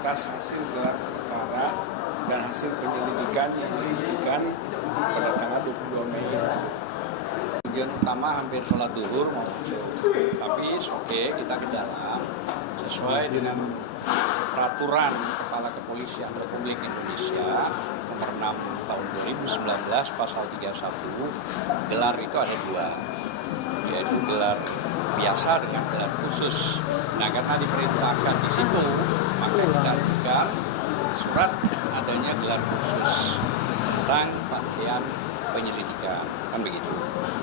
atas hasil gelar perkara dan hasil penyelidikan yang diberikan pada tanggal 22 Mei. Tujuan utama hampir sholat duhur maupun zuhur, tapi oke kita ke dalam sesuai dengan peraturan Kepala Kepolisian Republik Indonesia nomor 6 tahun 2019 pasal 31. Gelar itu ada dua, yaitu gelar biasa dengan gelar khusus. Nah, karena diperintahkan di situ, maka kita bukan surat adanya gelar khusus tentang bagian penyelidikan, kan begitu.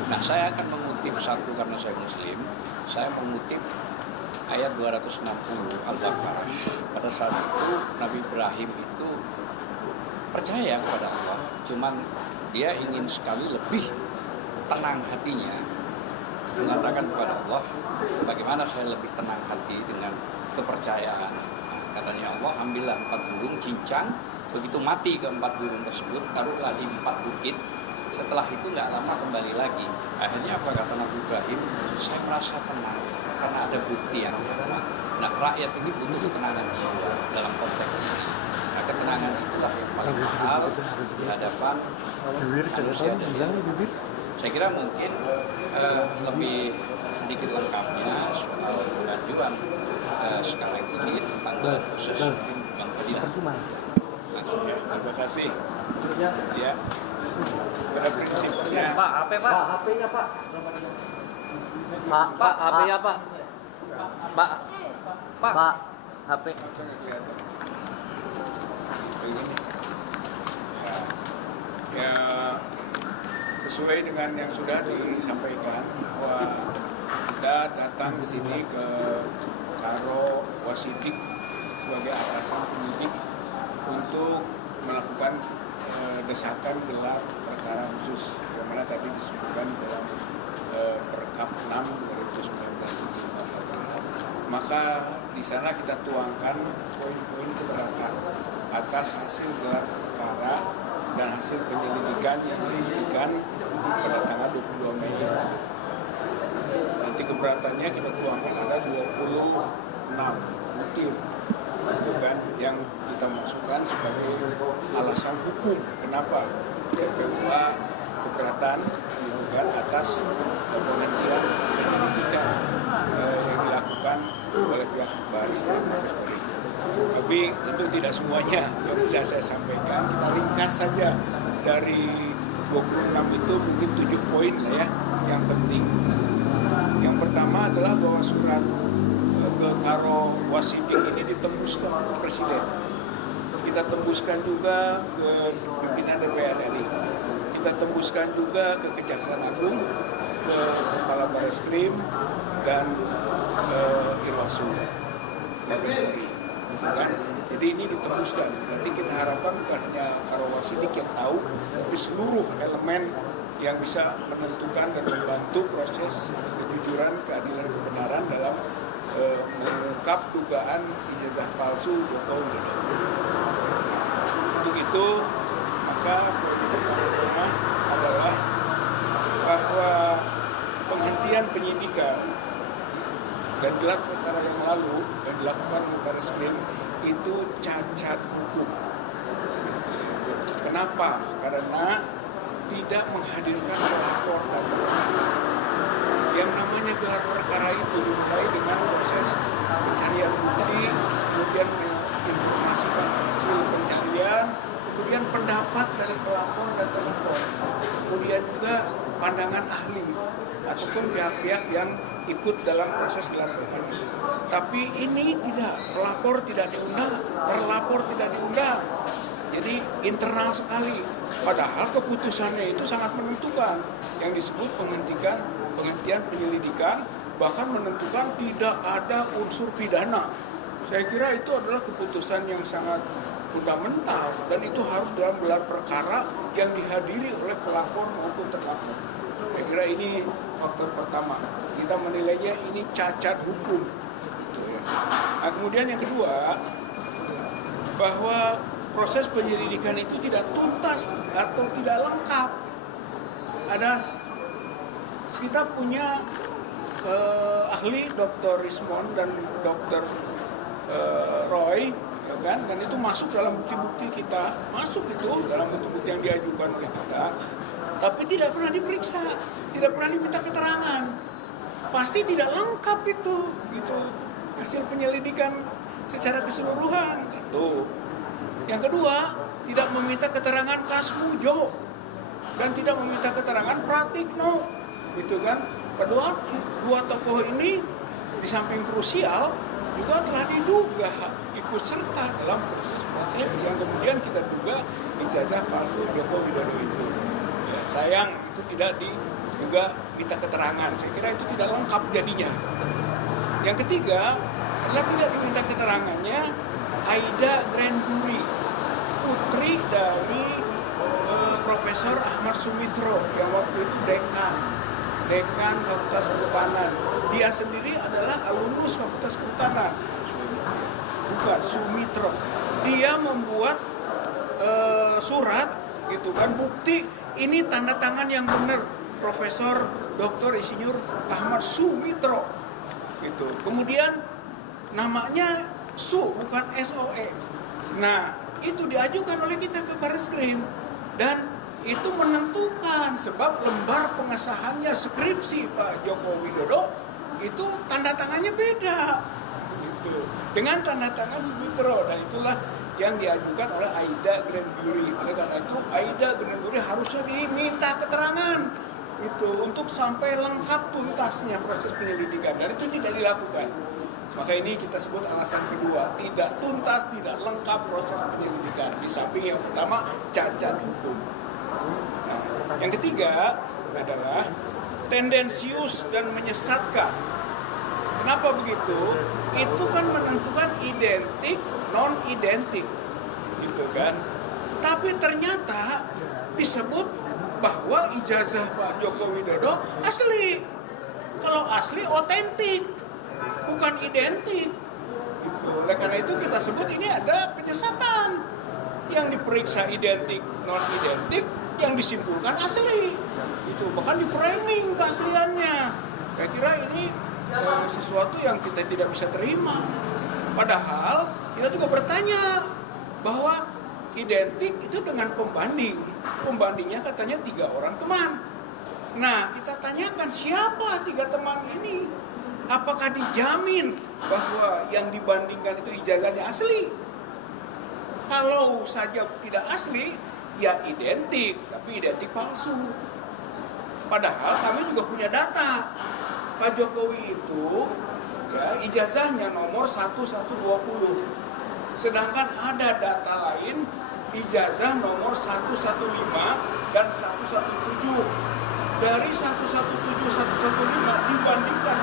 Nah, saya akan mengutip satu karena saya Muslim. Saya mengutip ayat 260 Al-Baqarah. Pada saat itu Nabi Ibrahim itu percaya kepada Allah, cuman dia ingin sekali lebih tenang hatinya, mengatakan kepada Allah, bagaimana saya lebih tenang hati dengan kepercayaan. Katanya Allah, ambillah 4 burung cincang, begitu mati ke 4 burung tersebut, taruhlah di 4 bukit. Setelah itu nggak lama kembali lagi. Akhirnya apa kata Nabi Ibrahim? Saya merasa tenang karena ada bukti yang nyata. Nah, rakyat ini butuh ketenangan dalam konteks ini. Nah, ketenangan itulah yang paling mahal di hadapan manusia dan Tuhan. Saya kira mungkin lebih sedikit lengkapnya soal pengajuan sekarang ini tentang khusus Bang Fadilah. Langsung ya. Terima kasih. Ya. Pada prinsipnya. Pak, HP Pak. HP-nya Pak. Pak, HP-nya Pak. Pak, HP. Ya, sesuai dengan yang sudah disampaikan bahwa kita datang ke sini ke Karo Wasidik sebagai atasan penyidik untuk melakukan desakan gelar perkara khusus yang mana tadi disebutkan dalam Perkap 6 2019. Maka di sana kita tuangkan poin-poin keberatan atas hasil gelar perkara dan hasil penyelidikan yang diberikan pada tanggal 22 Mei. Nanti keberatannya kita tuangkan ada 26 butir, itu kan yang kita masukkan sebagai alasan hukum. Kenapa? Bahwa keberatan dilakukan atas penghentian penyelidikan yang dilakukan oleh pihak Baris Krim Mabes Polri. Tapi tentu tidak semuanya yang bisa saya sampaikan. Kita ringkas saja dari 26 itu mungkin 7 poin lah ya yang penting. Yang pertama adalah bahwa surat ke Karo Wasidik ini ditembuskan ke Presiden. Kita tembuskan juga ke pimpinan DPR RI. Kita tembuskan juga ke Kejaksaan Agung, ke Kepala Baris Krim dan Irwasum Mabes Polri. Kan? Jadi ini ditembuskan. Nanti kita harapkan bukan hanya Karo Wasidik yang tahu, tapi seluruh elemen yang bisa menentukan dan membantu proses kejujuran, keadilan, kebenaran dalam mengungkap dugaan ijazah palsu Jokowi Widodo. Untuk itu, maka poin pertama adalah bahwa penghentian penyidikan dan gelar perkara yang lalu yang dilakukan oleh Baris Krim itu cacat hukum. Kenapa? Karena tidak menghadirkan pelapor dan terlapor. Yang namanya gelar perkara itu dimulai dengan proses pencarian bukti, kemudian menginformasikan hasil pencarian, kemudian pendapat dari pelapor dan terlapor, kemudian juga pandangan ahli ataupun pihak-pihak yang ikut dalam proses gelar perkara. Tapi ini tidak, pelapor tidak diundang, terlapor tidak diundang. Jadi internal sekali. Padahal keputusannya itu sangat menentukan, yang disebut penghentian penyelidikan, bahkan menentukan tidak ada unsur pidana. Saya kira itu adalah keputusan yang sangat fundamental dan itu harus dalam gelar perkara yang dihadiri oleh pelapor maupun terlapor. Saya kira ini faktor pertama. Kita menilainya ini cacat hukum. Nah, kemudian yang kedua, bahwa proses penyelidikan itu tidak tuntas atau tidak lengkap. Kita punya ahli Dr. Rismond dan Dr. Roy, ya kan? Dan itu masuk dalam bukti-bukti kita, masuk itu dalam bukti-bukti yang diajukan oleh kita, tapi tidak pernah diperiksa, tidak pernah diminta keterangan. Pasti tidak lengkap itu, gitu. Hasil penyelidikan secara keseluruhan. Satu. Yang kedua, tidak meminta keterangan Kasmujo dan tidak meminta keterangan Pratikno, gitu kan? Dua tokoh ini di samping krusial juga telah diduga ikut serta dalam proses yang kemudian kita duga ijazah palsu Joko Widodo itu. Ya, sayang itu tidak juga minta keterangan. Saya kira itu tidak lengkap jadinya. Yang ketiga adalah tidak diminta keterangannya Aida Granburi, putri dari Profesor Ahmad Sumitro yang waktu itu dekan Fakultas Kehutanan. Dia sendiri adalah alumnus Fakultas Kehutanan. Bukan Sumitro. Dia membuat surat gitu kan, bukti ini tanda tangan yang benar Profesor Dr. Insinyur Ahmad Sumitro. Gitu. Kemudian namanya Su bukan SOE. Nah, itu diajukan oleh kita ke Baris-Krim dan itu menentukan sebab lembar pengesahannya skripsi Pak Joko Widodo itu tanda tangannya beda gitu dengan tanda tangan Sumitro, dan itulah yang diajukan oleh Aida Granburi. Oleh karena itu Aida Granburi harusnya diminta keterangan itu untuk sampai lengkap tuntasnya proses penyelidikan, dan itu tidak dilakukan. Maka ini kita sebut alasan kedua, tidak tuntas, tidak lengkap proses penyelidikan. Di samping yang pertama, cacat hukum. Nah, yang ketiga adalah tendensius dan menyesatkan. Kenapa begitu? Itu kan menentukan identik, non-identik. Gitu kan. Tapi ternyata disebut bahwa ijazah Pak Joko Widodo asli. Kalau asli, otentik. Bukan identik. Gitu. Oleh karena itu kita sebut ini ada penyesatan. Yang diperiksa identik, non-identik, yang disimpulkan asli. Itu bahkan di framing keasliannya. Saya kira ini sesuatu yang kita tidak bisa terima. Padahal kita juga bertanya bahwa identik itu dengan pembanding. Pembandingnya katanya 3 orang teman. Nah, kita tanyakan siapa 3 teman ini? Apakah dijamin bahwa yang dibandingkan itu ijazahnya asli? Kalau saja tidak asli, ya identik, tapi identik palsu. Padahal kami juga punya data. Pak Jokowi itu ya, ijazahnya nomor 1120. Sedangkan ada data lain, ijazah nomor 115 dan 117. Dari 117, 115 dibandingkan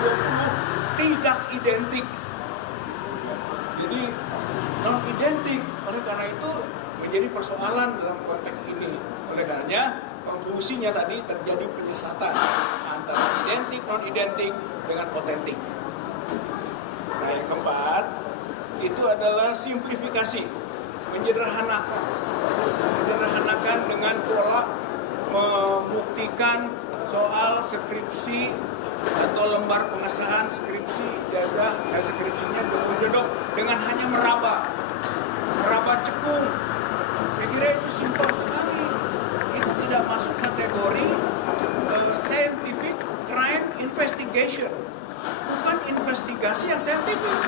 120 tidak identik. Jadi non-identik. Oleh karena itu menjadi persoalan dalam konteks ini. Oleh karenanya konklusinya tadi terjadi penyesatan antara identik, non-identik dengan otentik. Nah, yang keempat itu adalah simplifikasi, menyederhanakan dengan pola membuktikan soal skripsi atau lembar pengesahan skripsi ijazah skripsinya Joko Widodo dengan hanya meraba cekung. Saya kira itu simpel sekali. Itu tidak masuk kategori scientific crime investigation, bukan investigasi yang saintifik.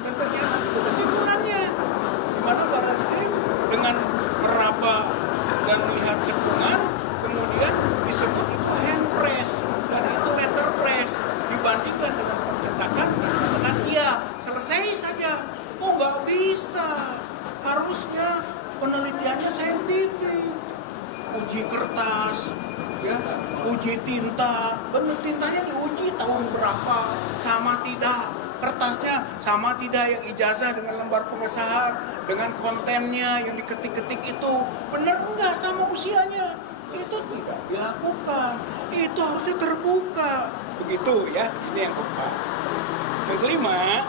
Dan ternyata itu kesimpulannya, di mana Baris-Krim dengan meraba dan melihat cekungan, kemudian disebut itu hand press dan itu letter press, dibandingkan dengan percetakan dengan iya selesai saja. Oh, nggak bisa, harusnya penelitiannya saintifik, uji kertas, ya, uji tinta, benar tintanya diuji tahun berapa, sama tidak, kertasnya sama tidak yang ijazah dengan lembar pengesahan, dengan kontennya yang diketik-ketik itu, benar enggak sama usianya, itu tidak dilakukan, itu harusnya terbuka, begitu ya, ini yang keempat. Yang kelima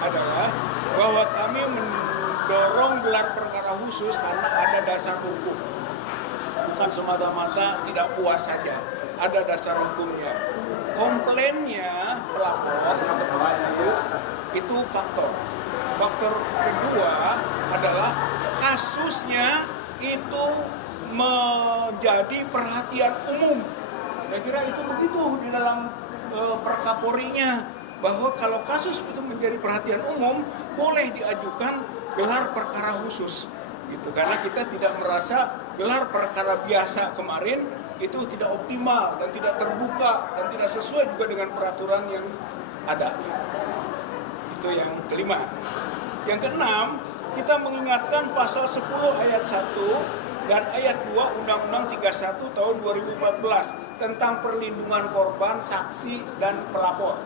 adalah bahwa kami mendorong gelar perkara khusus karena ada dasar hukum. Bukan semata-mata tidak puas saja, ada dasar hukumnya. Komplainnya pelapor itu faktor faktor kedua adalah kasusnya itu menjadi perhatian umum. Saya kira itu begitu di dalam Perkapolrinya, bahwa kalau kasus itu menjadi perhatian umum boleh diajukan gelar perkara khusus. Gitu, karena kita tidak merasa gelar perkara biasa kemarin itu tidak optimal dan tidak terbuka dan tidak sesuai juga dengan peraturan yang ada. Itu yang kelima. Yang keenam, kita mengingatkan pasal 10 ayat 1 dan ayat 2 Undang-Undang 31 tahun 2014 tentang perlindungan korban, saksi, dan pelapor.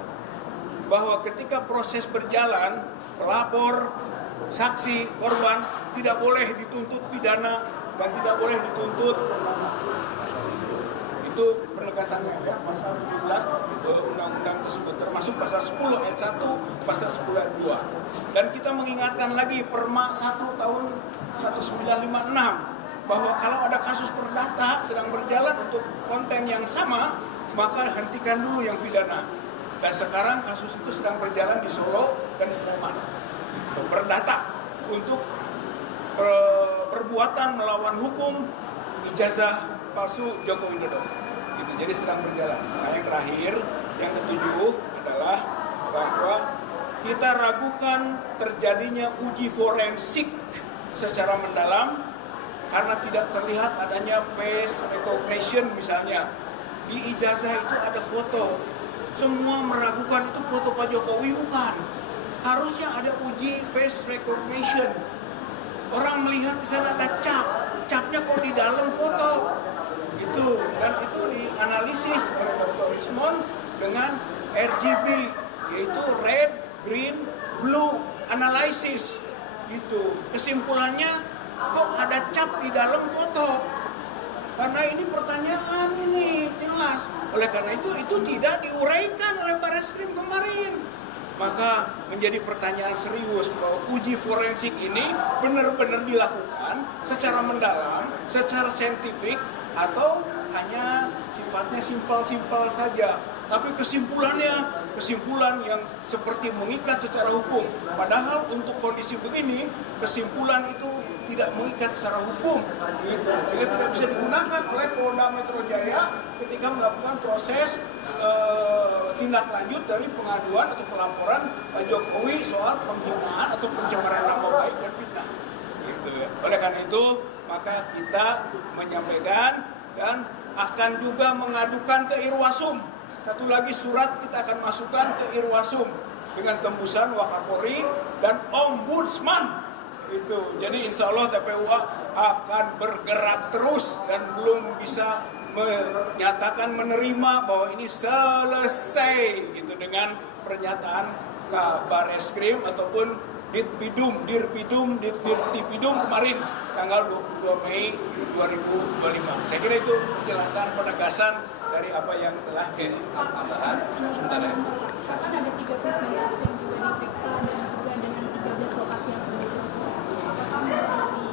Bahwa ketika proses berjalan, pelapor, saksi, korban tidak boleh dituntut pidana dan tidak boleh dituntut. Itu penegasannya ya, pasal 17 undang-undang tersebut, termasuk pasal 10 ayat 1, pasal 10 ayat 2. Dan kita mengingatkan lagi Perma 1 tahun 1956 bahwa kalau ada kasus perdata sedang berjalan untuk konten yang sama, maka hentikan dulu yang pidana. Dan sekarang kasus itu sedang berjalan di Solo dan di Sleman. Perdata untuk perbuatan melawan hukum ijazah palsu Joko Widodo. Gitu, jadi sedang berjalan. Nah, yang terakhir, yang ketujuh adalah bahwa kita ragukan terjadinya uji forensik secara mendalam karena tidak terlihat adanya face recognition misalnya. Di ijazah itu ada foto. Semua meragukan itu foto Pak Jokowi, bukan. Harusnya ada uji face recognition. Orang melihat di sana ada cap. Capnya kok di dalam foto. Itu, dan itu dianalisis oleh Dr. Rismond dengan RGB, yaitu red, green, blue analysis. Gitu. Kesimpulannya kok ada cap di dalam foto? Karena ini pertanyaan ini jelas. Oleh karena itu tidak diuraikan oleh Barreskrim kemarin. Maka menjadi pertanyaan serius bahwa uji forensik ini benar-benar dilakukan secara mendalam, secara saintifik, atau hanya sifatnya simpel-simpel saja. Tapi kesimpulan yang seperti mengikat secara hukum. Padahal untuk kondisi begini, kesimpulan itu tidak mengikat secara hukum, gitu. Sehingga tidak bisa digunakan oleh Polda Metro Jaya ketika melakukan proses tindak lanjut dari pengaduan atau pelaporan Pak Jokowi soal penghinaan atau pencemaran nama baik dan fitnah. Gitu. Oleh karena itu, maka kita menyampaikan dan akan juga mengadukan ke Irwasum. Satu lagi surat kita akan masukkan ke Irwasum dengan tembusan Wakapolri dan Ombudsman. Itu. Jadi insya Allah TPUA akan bergerak terus dan belum bisa menyatakan menerima bahwa ini selesai gitu dengan pernyataan Barreskrim ataupun Dirpidum kemarin tanggal 22 Mei 2025. Saya kira itu penjelasan penegasan dari apa yang telah dilakukan. Sebentar ya. Kan ada 3 personil yang juga diperiksa dan juga dengan 13 lokasi yang sudah diproses. Apakah melalui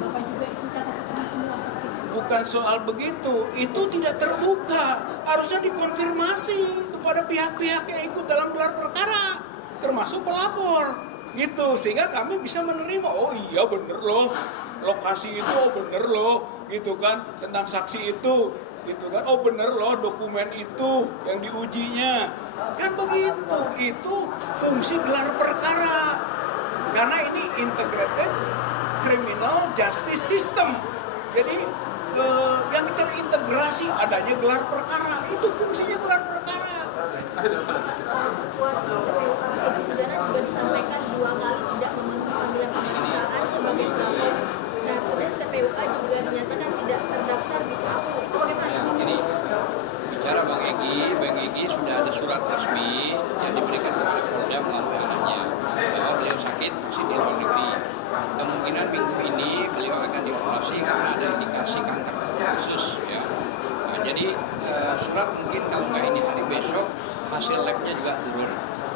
Bapak juga itu catatan semua saksi? Bukan soal begitu, itu tidak terbuka. Harusnya dikonfirmasi kepada pihak-pihak yang ikut dalam gelar perkara, termasuk pelapor. Gitu, sehingga kami bisa menerima, oh iya bener loh, lokasi itu oh bener loh, gitu kan, tentang saksi itu, gitu kan, oh bener loh dokumen itu yang diujinya. Kan begitu, itu fungsi gelar perkara. Karena ini integrated criminal justice system. Jadi yang terintegrasi adanya gelar perkara, itu fungsinya gelar perkara. Saudara juga disampaikan 2 kali tidak memenuhi panggilan pemeriksaan sebagai pelapor. Nah, terus TPUA juga dinyatakan tidak terdaftar di pelapor. Itu bagaimana? Jadi bicara Bang Egy sudah ada surat resmi yang diberikan kepada Polda melalui anaknya bahwa beliau sakit di luar negeri. Kemungkinan minggu ini beliau akan dioperasi karena ada indikasi kanker khusus. Ya. Nah, jadi surat mungkin kalau nggak ini hari besok hasil labnya juga turun.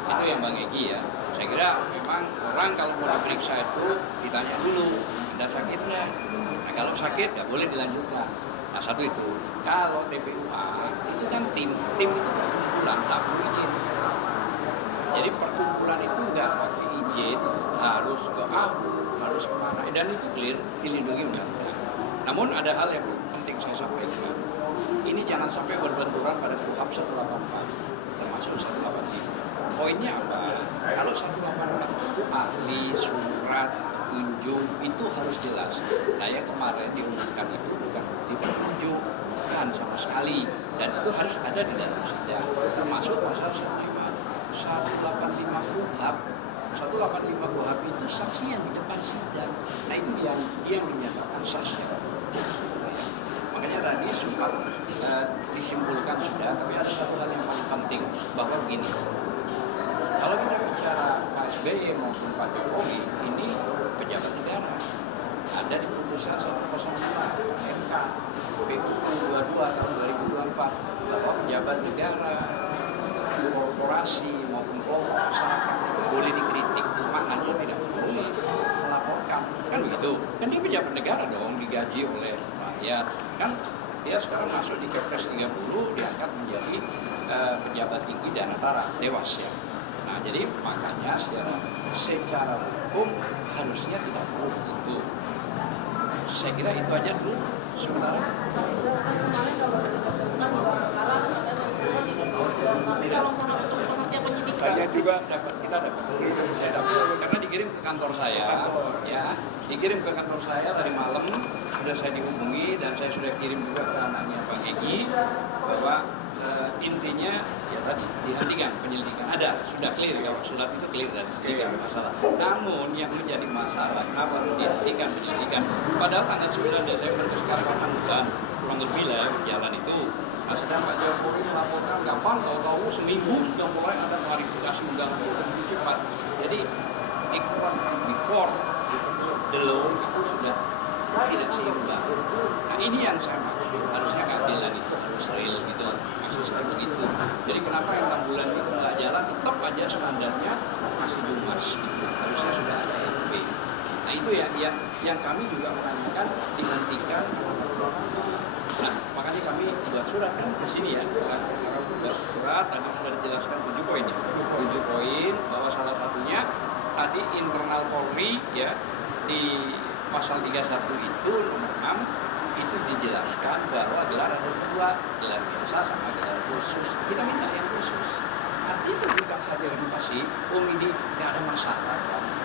Itu yang Bang Egy ya. Saya kira memang orang kalau mau diperiksa itu ditanya dulu ada sakitnya. Nah, kalau sakit nggak boleh dilanjutkan. Nah, satu itu. Kalau TPUA itu kan tim itu perkumpulan tak perlu izin. Jadi perkumpulan itu nggak pakai izin. Nah, tahu harus kemana, dan itu clear dilindungi undang-undang. Namun ada hal yang penting saya sampaikan, ini jangan sampai berbenturan pada KUHP 184 termasuk 185. Poinnya apa? Kalau 184 itu ahli, surat, tunjuk itu harus jelas. Nah yang kemarin diumumkan itu bukan bukti petunjuk, bukan sama sekali, dan itu harus ada di dalam sidang, termasuk pasal 185 KUHP. 185 KUHP itu saksi yang di depan sidang. Nah itu dia menyatakan sahnya. Makanya tadi sempat disimpulkan sudah, tapi ada satu hal yang paling penting, bahwa begini, kalau kita bicara Pak SBY maupun Pak Jokowi, ini pejabat negara. Ada di putusan 105 MK PUU 22 tahun 2024 bahwa pejabat negara, korporasi maupun kelompok masyarakat itu boleh dikritik, maknanya tidak boleh melaporkan, kan begitu? Kan dia pejabat negara dong, digaji oleh rakyat, kan dia sekarang masuk di Kepres 30 diangkat menjadi pejabat tinggi dan antara dewas ya. Nah jadi makanya secara hukum harusnya tidak perlu begitu. Saya kira itu aja dulu sementara. Tanya juga kita dapat saya dapat karena dikirim ke kantor saya ya, dikirim ke kantor saya tadi malam, sudah saya dihubungi dan saya sudah kirim juga ke anaknya Pak Egy bahwa intinya ya tadi dihentikan penyelidikan, ada sudah clear, kalau surat itu clear dan tidak ada masalah. Namun yang menjadi masalah kenapa dihentikan penyelidikan, padahal tanggal 9 Desember itu sekarang kan bulan kurang lebih lah jalan itu. Nah, sedang Pak Jokowi melaporkan kapan, tahu seminggu sudah mulai ada klarifikasi undang-undang cepat. Jadi ikut before the law itu sudah tidak seimbang. Nah ini yang saya maksud, harusnya keadilan itu harus real gitu, maksud saya begitu. Jadi kenapa yang 6 bulan itu nggak jalan, tetap aja standarnya masih dumas gitu. Harusnya sudah ada SP. Nah itu yang kami juga menanyakan dihentikan. Nah makanya kami buat surat kan di sini ya, buat surat tadi sudah dijelaskan 7 poin ya, 7 poin bahwa salah satunya tadi internal Polri ya di pasal 31 itu nomor 6 itu dijelaskan bahwa gelar ada 2, gelar biasa sama gelar khusus. Kita minta yang khusus. Artinya itu juga saja edukasi, ini tidak ada masalah.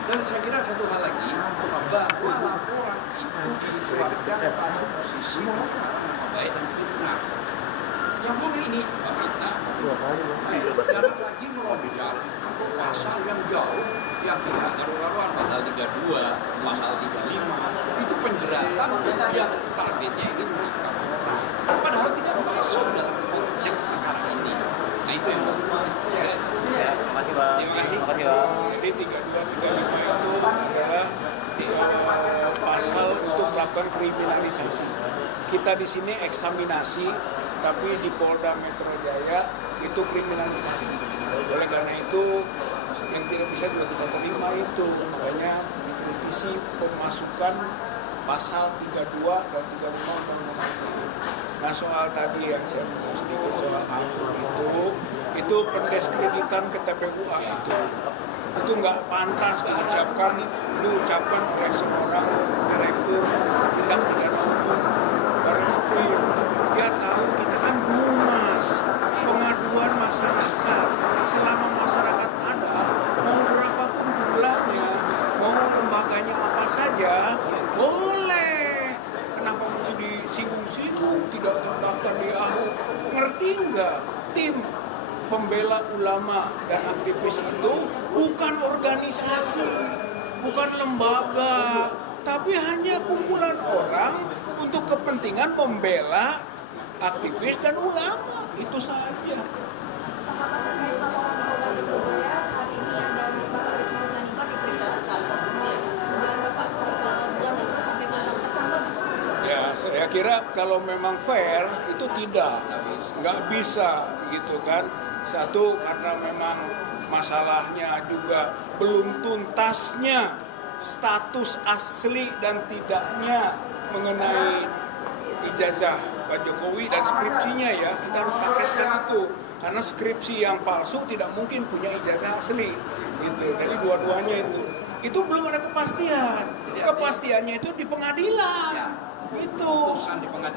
Dan saya kira satu hal lagi, bahwa laporan itu disuapkan pada posisi baik dan fitnah. Yang mana ini fitnah? Jangan lagi meloncat untuk pasal yang jauh, yang tidak karu-karuan, pasal 32, pasal 35, itu penjeratan yang targetnya ini menangkap orang. Padahal tidak masuk dalam objek perkara ini. Nah itu yang saya. Terima kasih Pak. Terima kasih. Jadi 32, 35 itu adalah pasal untuk melakukan kriminalisasi. Kita di sini eksaminasi, tapi di Polda Metro Jaya itu kriminalisasi. Oleh karena itu yang tidak bisa juga kita terima itu, makanya dikritisi pemasukan pasal 32 dan 35 Undang-Undang ITE. Nah soal tadi yang saya bilang sedikit soal itu pendeskreditan ke TPUA itu nggak pantas diucapkan oleh seorang direktur tindak pidana umum Barreskrim. Dia tahu kita kan humas, pengaduan masyarakat. Selama masyarakat ada, mau berapapun jumlahnya, mau lembaganya apa saja, boleh. Kenapa mesti disinggung-singgung, tidak terdaftar di AHU? Ngerti nggak? Tim pembela ulama dan aktivis itu bukan organisasi, bukan lembaga, tapi hanya kumpulan orang untuk kepentingan membela aktivis dan ulama, itu saja. Tanggapan terkait laporan di Polda Metro Jaya saat ini ada Bapak Risma Sanifah diperiksa dan Bapak yang terus sampai menangkap tersangka nggak? Ya, saya kira kalau memang fair itu nggak bisa gitu kan. Satu karena memang masalahnya juga belum tuntasnya status asli dan tidaknya mengenai ijazah Pak Jokowi dan skripsinya ya, kita harus paketkan itu. Karena skripsi yang palsu tidak mungkin punya ijazah asli, gitu. Jadi dua-duanya itu. itu belum ada kepastian. Kepastiannya itu di pengadilan. Itu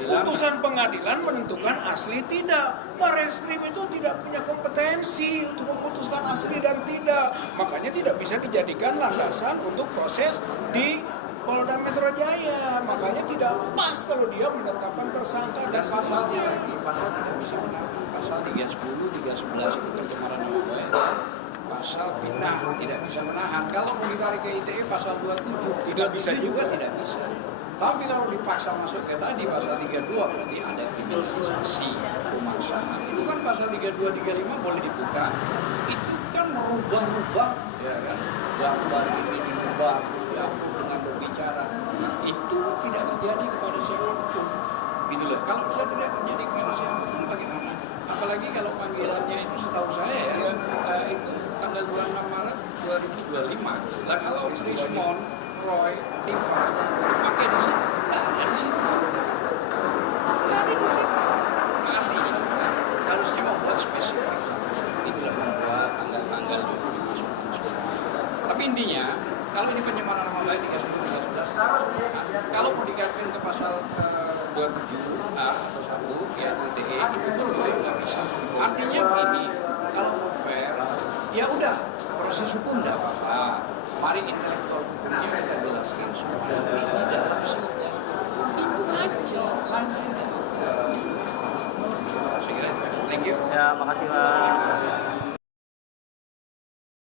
putusan pengadilan menentukan asli tidak. Barreskrim itu tidak punya kompetensi untuk memutuskan asli dan tidak, makanya tidak bisa dijadikan landasan untuk proses di Polda Metro Jaya. Makanya tidak pas kalau dia menetapkan tersangka dan pasalnya pasal tidak bisa menahan. Pasal 310, 311 itu pencemaran nama baik. Pasal fitnah tidak bisa menahan. Kalau mau ditarik ke ITE pasal 27 tidak bisa juga tidak bisa. Tapi kalau dipaksa masuk ke tadi pasal 32 berarti ada kriminalisasi pemaksaan. Itu kan pasal 32, 35 boleh dibuka. Itu kan merubah-rubah, ya kan? Gambar ini dirubah, diatur dengan berbicara. Itu tidak terjadi kepada siapapun. Gitu loh. Kalau bisa tidak terjadi kepada siapapun bagaimana? Apalagi kalau panggilannya itu setahu saya ya, itu tanggal 26 Maret 2025. Lah kalau Rismon, Roy, Tifa, pakai di situ, nggak ada di situ. Nggak ada di situ. Artinya harusnya membuat spesifik. Itulah membuat tanggal-tanggal itu dimasukkan. Tapi intinya, kalau ini pencemaran nama baik 311, kalau mau dikaitkan ke pasal 27A atau 1 ya ITE itu pun boleh nggak bisa. Artinya begini, kalau mau fair, ya udah proses hukum nggak apa-apa. Mari intelektual hukumnya kita jelaskan semua ini dalam suratnya. Itu aja, lanjut. Saya kira, thank you. Ya, makasih Pak.